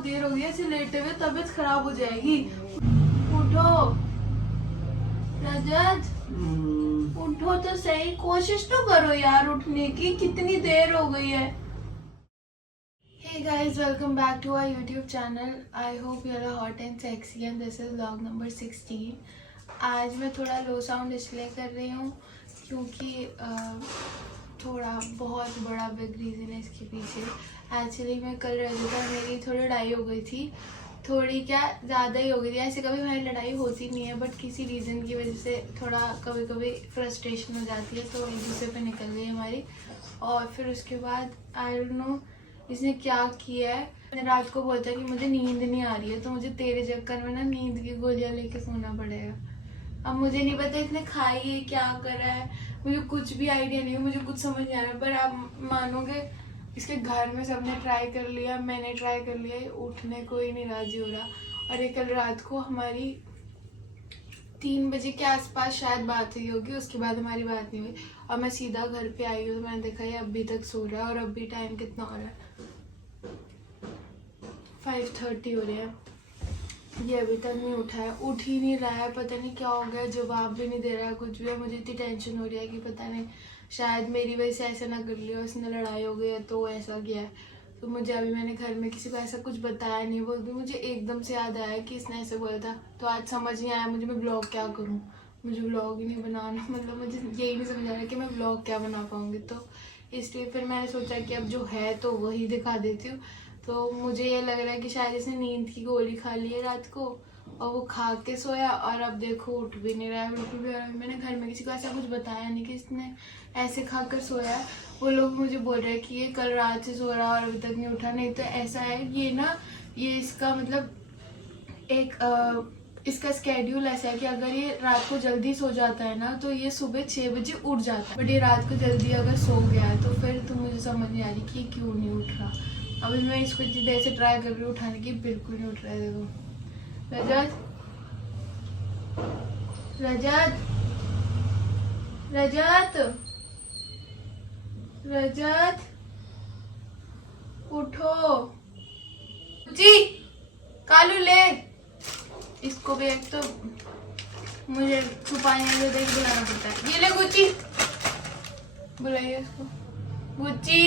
देर हो गई है, ऐसे लेटे हुए तबीयत खराब हो जाएगी। उठो रजत, उठो तो सही, कोशिश तो करो यार उठने की, कितनी देर हो गई है। Hey guys, welcome back to our YouTube channel. I hope you are hot and sexy and this is vlog number 16. आज मैं थोड़ा लो साउंड इसलिए कर रही हूँ क्योंकि थोड़ा बहुत बड़ा बिग रीज़न है इसके पीछे। एक्चुअली मैं कल रजता मेरी थोड़ी लड़ाई हो गई थी, थोड़ी क्या ज़्यादा ही हो गई थी। ऐसे कभी हमारी लड़ाई होती नहीं है बट किसी रीज़न की वजह से थोड़ा कभी कभी फ्रस्ट्रेशन हो जाती है, तो एक दूसरे पे निकल गई हमारी। और फिर उसके बाद आई डोंट नो इसने क्या किया है। मैंने रात को बोलता है कि मुझे नींद नहीं आ रही है, तो मुझे तेरे चक्कर में ना नींद की गोलियां लेके सोना पड़ेगा। अब मुझे नहीं पता इसने खाई है क्या करा है, मुझे कुछ भी आइडिया नहीं है, मुझे कुछ समझ नहीं आ रहा। पर आप मानोगे इसके घर में सबने ट्राई कर लिया, मैंने ट्राई कर लिया, उठने को ही नहीं राजी हो रहा। और ये कल रात को हमारी 3 बजे के आसपास शायद बात हुई होगी, उसके बाद हमारी बात नहीं हुई। और मैं सीधा घर पे आई हूँ तो मैंने देखा ये अभी तक सो रहा है। और अभी टाइम कितना हो रहा है, 5:30 हो रहे हैं, ये अभी तक नहीं उठा है, उठ ही नहीं रहा है। पता नहीं क्या हो गया, जवाब भी नहीं दे रहा है, कुछ भी है। मुझे इतनी टेंशन हो रही है कि पता नहीं शायद मेरी वजह से ऐसा ना कर लिया, उसने लड़ाई हो गई है तो ऐसा किया है। तो मुझे अभी मैंने घर में किसी को ऐसा कुछ बताया नहीं, वो भी मुझे एकदम से याद आया कि इसने ऐसे बोला था। तो आज समझ नहीं आया मुझे मैं ब्लॉग क्या करूँ, मुझे ब्लॉग ही नहीं बनाना, मतलब मुझे यही नहीं समझ आ रहा कि मैं ब्लॉग क्या बना पाऊँगी। तो इसलिए फिर मैंने सोचा कि अब जो है तो वही दिखा देती हूँ। तो मुझे ये लग रहा है कि शायद इसने नींद की गोली खा ली है रात को और वो खा के सोया, और अब देखो उठ भी नहीं रहा है बिल्कुल भी। और मैंने घर में किसी को ऐसा कुछ बताया नहीं कि इसने ऐसे खाकर सोया है। वो लोग मुझे बोल रहे हैं कि ये कल रात से सो रहा और अभी तक नहीं उठा। नहीं तो ऐसा है ये ना, ये इसका मतलब एक इसका स्केड्यूल ऐसा है कि अगर ये रात को जल्दी सो जाता है ना तो ये सुबह 6 बजे उठ जाता है। बट ये रात को जल्दी अगर सो गया है तो फिर तो मुझे समझ नहीं आ रही कि क्यों नहीं उठ रहा। अभी मैं इसको इतनी देर से ट्राई कर रही हूँ उठाने की, बिल्कुल नहीं उठ रहा है। देखो रजत, रजत, रजत, रजत, उठो जी, कालू ले। इसको भी एक तो मुझे छुपाने के लिए देख बुलाना पड़ता है। ये ले गुच्ची, बुलाइए इसको। गुच्ची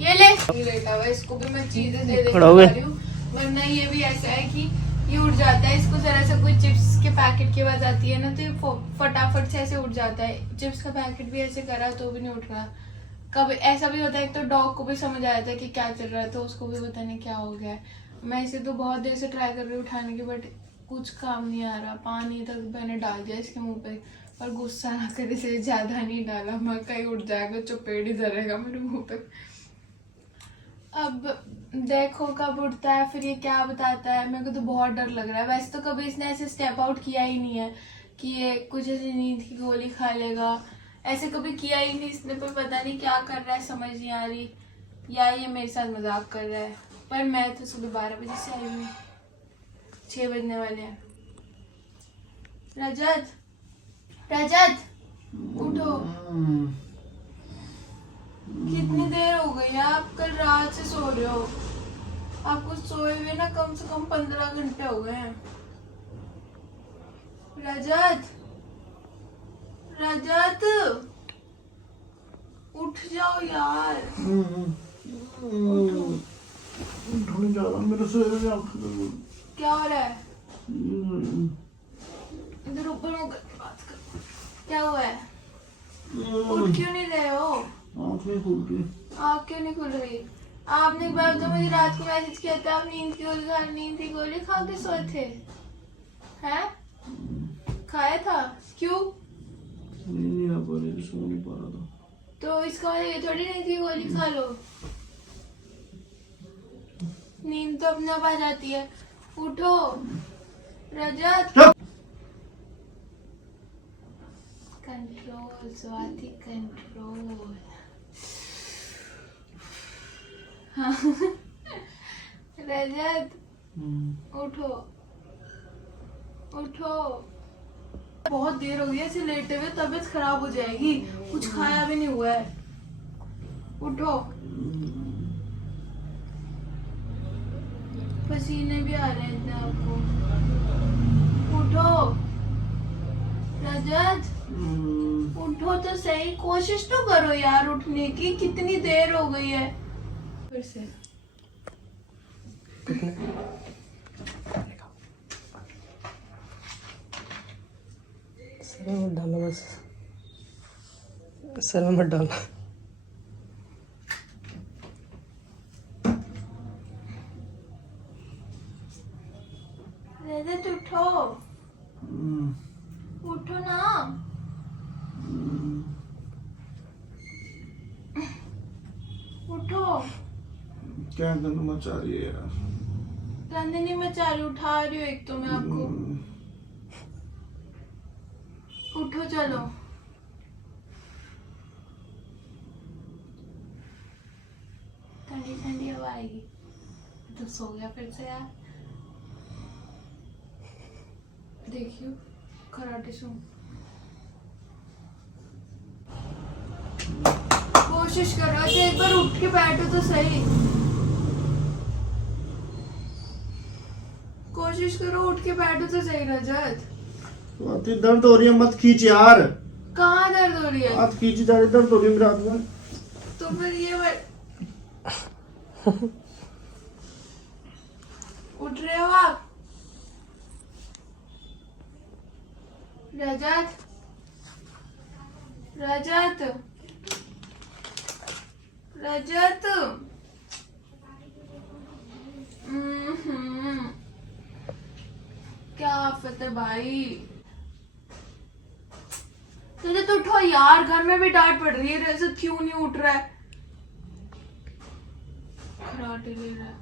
ये ले, लेटा हुआ, इसको भी मैं चीजें दे रही हूँ, वरना ये भी ऐसा है कि ये उठ जाता है। इसको जरा सा कोई चिप्स के पैकेट की आवाज आती है ना तो ये फटाफट से ऐसे उठ जाता है। चिप्स का पैकेट भी ऐसे करा तो भी नहीं उठ रहा। कभी ऐसा भी होता है, एक तो डॉग को भी समझ आ जाता है कि क्या चल रहा है, तो उसको भी पता नहीं क्या हो गया है। मैं इसे तो बहुत देर से ट्राई कर रही हूँ उठाने की, बट कुछ काम नहीं आ रहा। पानी तक मैंने डाल दिया इसके मुंह पे, पर गुस्सा ना करे से ज्यादा नहीं डाला, मैं कहीं उठ जाएगा, चपेट ही धरेगा मेरे मुंह पे। अब देखो कब उठता है, फिर ये क्या बताता है। मेरे को तो बहुत डर लग रहा है। वैसे तो कभी इसने ऐसे स्टेप आउट किया ही नहीं है कि ये कुछ ऐसी नींद की गोली खा लेगा, ऐसे कभी किया ही नहीं इसने। पर पता नहीं क्या कर रहा है, समझ नहीं आ रही, या ये मेरे साथ मजाक कर रहा है। पर मैं तो सुबह 12 बजे से आई हूँ, 6 बजने वाले हैं। रजत, रजत उठो, कितनी देर हो गई है, आप कल रात से सो रहे हो। आपको सोए हुए ना कम से कम 15 घंटे हो गए हैं। रजत, रजत उठ जाओ यार। उठने जा रहा मेरे से। क्या हो रहा है, इधर ऊपर होकर बात कर, क्या हुआ है? उठ क्यों नहीं रहे हो? आँखें खुल गई। आँख क्यों नहीं खुल रही? आपने एक बार तो मुझे रात को मैसेज किया था, आप नींद की गोली खा के सोए थे, हैं? खाया था? क्यों? नहीं आ पा रही, सो नहीं पा रहा था। तो इसका ये थोड़ी नींद की गोली खा लो, नींद तो अपने आप आ जाती है। उठो रजत, कंट्रोल स्वाति, कंट्रोल। हाँ रजत उठो, उठो, बहुत देर हो गई है ऐसे लेटे हुए, तबीयत खराब हो जाएगी, कुछ खाया भी नहीं हुआ है। उठो पसीने भी आ रहे हैं इतने आपको। उठो रजत, उठो तो सही, कोशिश तो करो यार उठने की, कितनी देर हो गई है। फिर से सर में मत डालना, बस सर में मत डालना। रजत उठो, उठो ना। उठो। क्या गंद मचा रही है यार। गंद नहीं मचा रही, उठा रही हूँ एक तो मैं आपको। उठो चलो। ठंडी ठंडी हवा आएगी। तो सो गया फिर से यार। देखियो कराटे शो। कोशिश करो, अच्छा एक बार उठ के बैठो तो सही। कोशिश करो, उठ के बैठो तो सही रजत। तो दर्द हो रही है, मत खींच यार। कहाँ दर्द हो रही है? हाथ खींची जा रही, दर्द हो रही है मेरे हाथ में। तो फिर ये उठ रहे हो आप? रजत, रजत, रजत। क्या आफत है भाई। रजत उठो यार, घर में भी डांट पड़ रही है, रजत क्यों नहीं उठ रहा है? खराटे ले रहा है।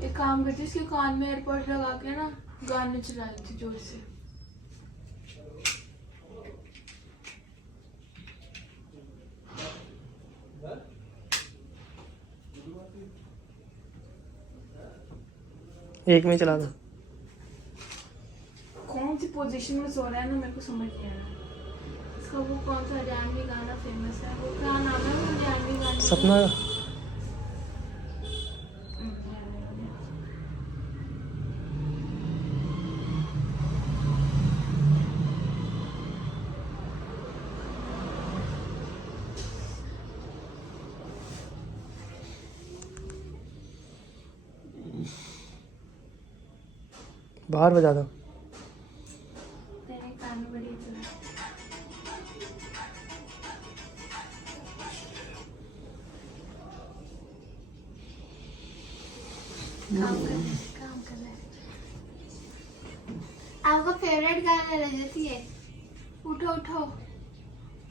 एक काम करती, इसके कान में एयरपॉड लगा के ना गाने चला लेती जोर से। एक में चला दो। कौन सी पोजीशन में सो रहा है ना, मेरे को समझ नहीं आ रहा। इसका वो कौन सा हरियाणवी गाना फेमस है, वो क्या नाम है वो हरियाणवी गाने? सपना। बाहर बजा दो। तेरे कान में बड़ी चला। काम कर ले। आपका फेवरेट गाना रजत ही है। उठो उठो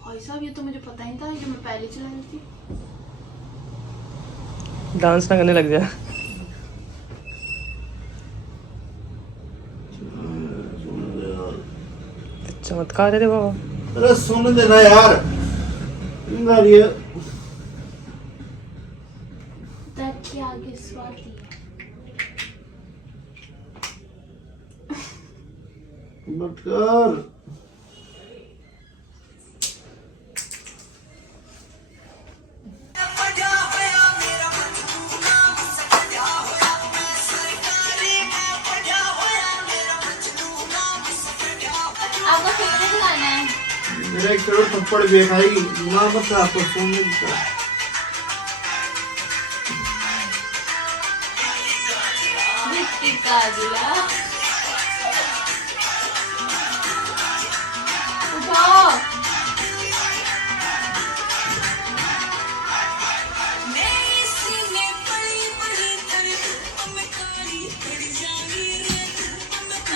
भाई साहब, ये तो मुझे पता ही था, जो मैं पहले चला रही थी। डांस ना करने लग जा। चमत्कार है रे बाबा। अरे सोने देना यार, नींद आ रही है। दर्द के आगे स्वाति है। मत कर। आपका फेवरेट गाना है? मेरा एक करोड़ थप्पड़ भी है भाई, दिमाग मत खराब कर, सोने का। काजला उठाओ।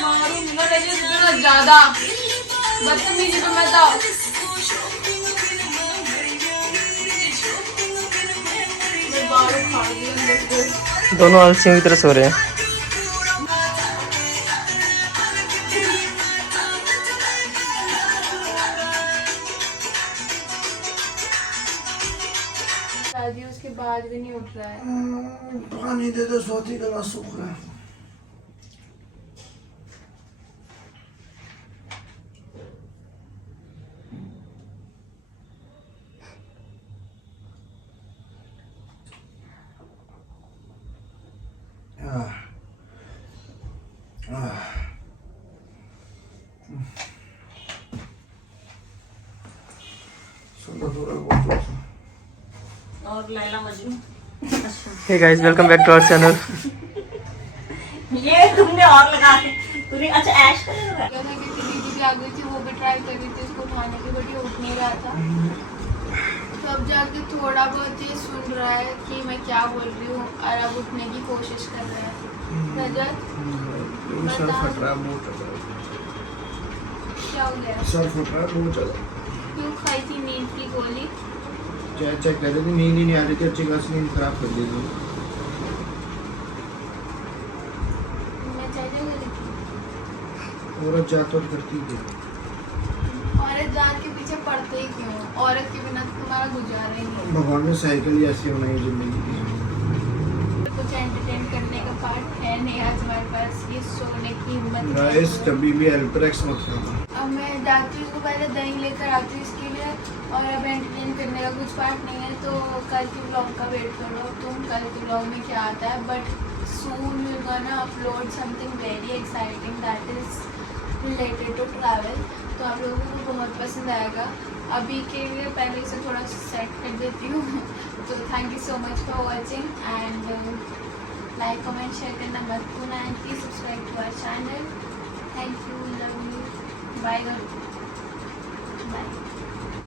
मारूंगा रजत ज्यादा बदतमीजी तो मैं तो। दोनों आलसियों की तरह सो रहे हैं। दादी उसके बाद भी नहीं उठ रहा है। पानी दे दे, स्वाति गला सूख रहा है। और लैला मजनू। अच्छा hey guys welcome back to our channel. ये तुमने और लगा के पूरी अच्छा ऐश करेगा। क्या था कि दीदी भी आ गई थी, वो भी ट्राई कर रही थी इसको उठाने की, बट ये उठ नहीं रहा था। तो अब जाके थोड़ा बहुत ये सुन रहा है कि मैं क्या बोल रही हूँ और अब उठने की कोशिश कर रहा है। रजत सर फट रहा है, मुंह चल रहा है, क्या हो गया? सर फट रहा है, मुंह चल रहा है। क्यों खाई थी नींद की गोली? चेक कर रही थी, नींद ही नहीं आ रही थी, अच्छी खासी नींद खराब कर दी थी। मैं चाहिए करी थी। औरत जात और करती थी। औरत जात के पीछे पड़ते ही क्यों? औरत के बिना तो तुम्हारा गुजारा ही नहीं। भगवान ने साइकिल ही ऐसी बनाई जिंदगी की। कुछ एंटरटेन करने का पार्ट है नहीं आज हमारे पास, ये सोने की हिम्मत नहीं है। गाइस कभी भी एल्प्रेक्स मत खाना। अब मैं जाती हूँ, इसको पहले दही लेकर आती हूँ इसके लिए, और अब एंटरटेन करने का कुछ पार्ट नहीं है, तो कल के ब्लॉग का वेट करो तुम, कल के ब्लॉग में क्या आता है। But soon we gonna upload something very exciting that is related to travel, तो आप लोगों को बहुत पसंद आएगा। अभी के लिए पहले इसे थोड़ा सेट कर देती हूँ। तो thank you so much for watching and like comment share करना मत भूलना and please subscribe to our channel. Thank you, love you, bye bye.